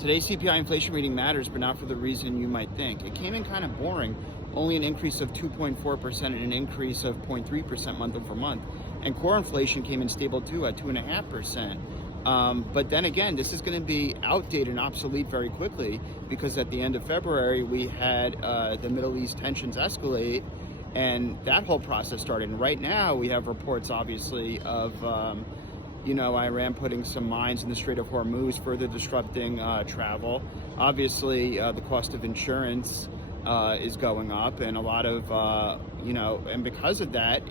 Today's CPI inflation reading matters, but not for the reason you might think. It came in kind of boring, only an increase of 2.4% and an increase of 0.3% month over month. And core inflation came in stable too at 2.5%. But then again, this is going to be outdated and obsolete very quickly because at the end of February, we had the Middle East tensions escalate and that whole process started. And right now we have reports, obviously, of Iran putting some mines in the Strait of Hormuz, further disrupting travel. Obviously, the cost of insurance is going up, and a lot of, and because of that,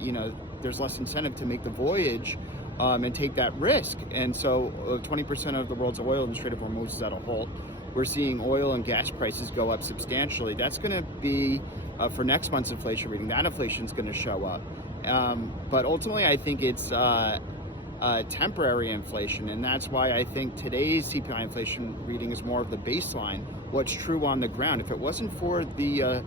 there's less incentive to make the voyage and take that risk. And so 20% of the world's oil in the Strait of Hormuz is at a halt. We're seeing oil and gas prices go up substantially. That's going to be for next month's inflation reading. That inflation is going to show up. But ultimately, I think it's temporary inflation, and that's why I think today's CPI inflation reading is more of the baseline, what's true on the ground. If it wasn't for the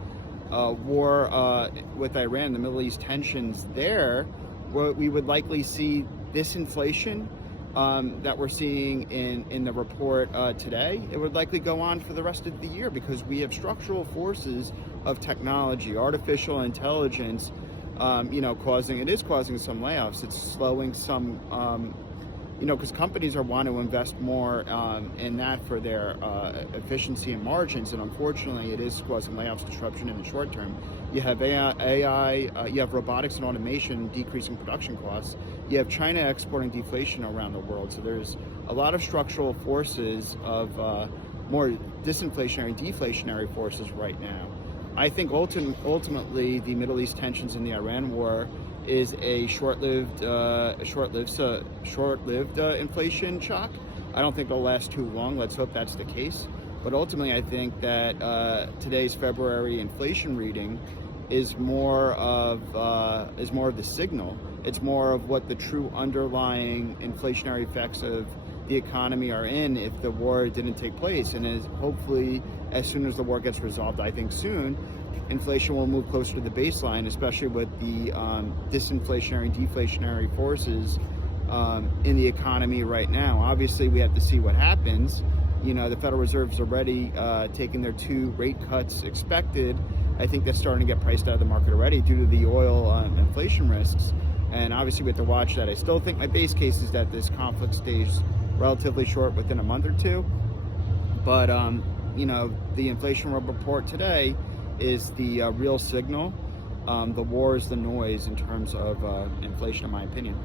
war with Iran, the Middle East tensions there, we would likely see this inflation that we're seeing in the report today. It would likely go on for the rest of the year because we have structural forces of technology, artificial intelligence, causing some layoffs. It's slowing some, because companies want to invest more in that for their efficiency and margins, and unfortunately, it is causing layoffs, disruption in the short term. You have AI, you have robotics and automation decreasing production costs. You have China exporting deflation around the world. So there's a lot of structural forces of more disinflationary, deflationary forces right now. I think ultimately the Middle East tensions and the Iran war is a short-lived inflation shock. I don't think it'll last too long. Let's hope that's the case. But ultimately, I think that today's February inflation reading is more of the signal. It's more of what the true underlying inflationary effects of the economy are in if the war didn't take place. And hopefully, as soon as the war gets resolved, I think soon, inflation will move closer to the baseline, especially with the disinflationary, deflationary forces in the economy right now. Obviously, we have to see what happens. The Federal Reserve's already taken their 2 rate cuts expected. I think that's starting to get priced out of the market already due to the oil inflation risks. And obviously, we have to watch that. I still think my base case is that this conflict stays relatively short within a month or two. But, the inflation report today is the real signal. The war is the noise in terms of inflation, in my opinion.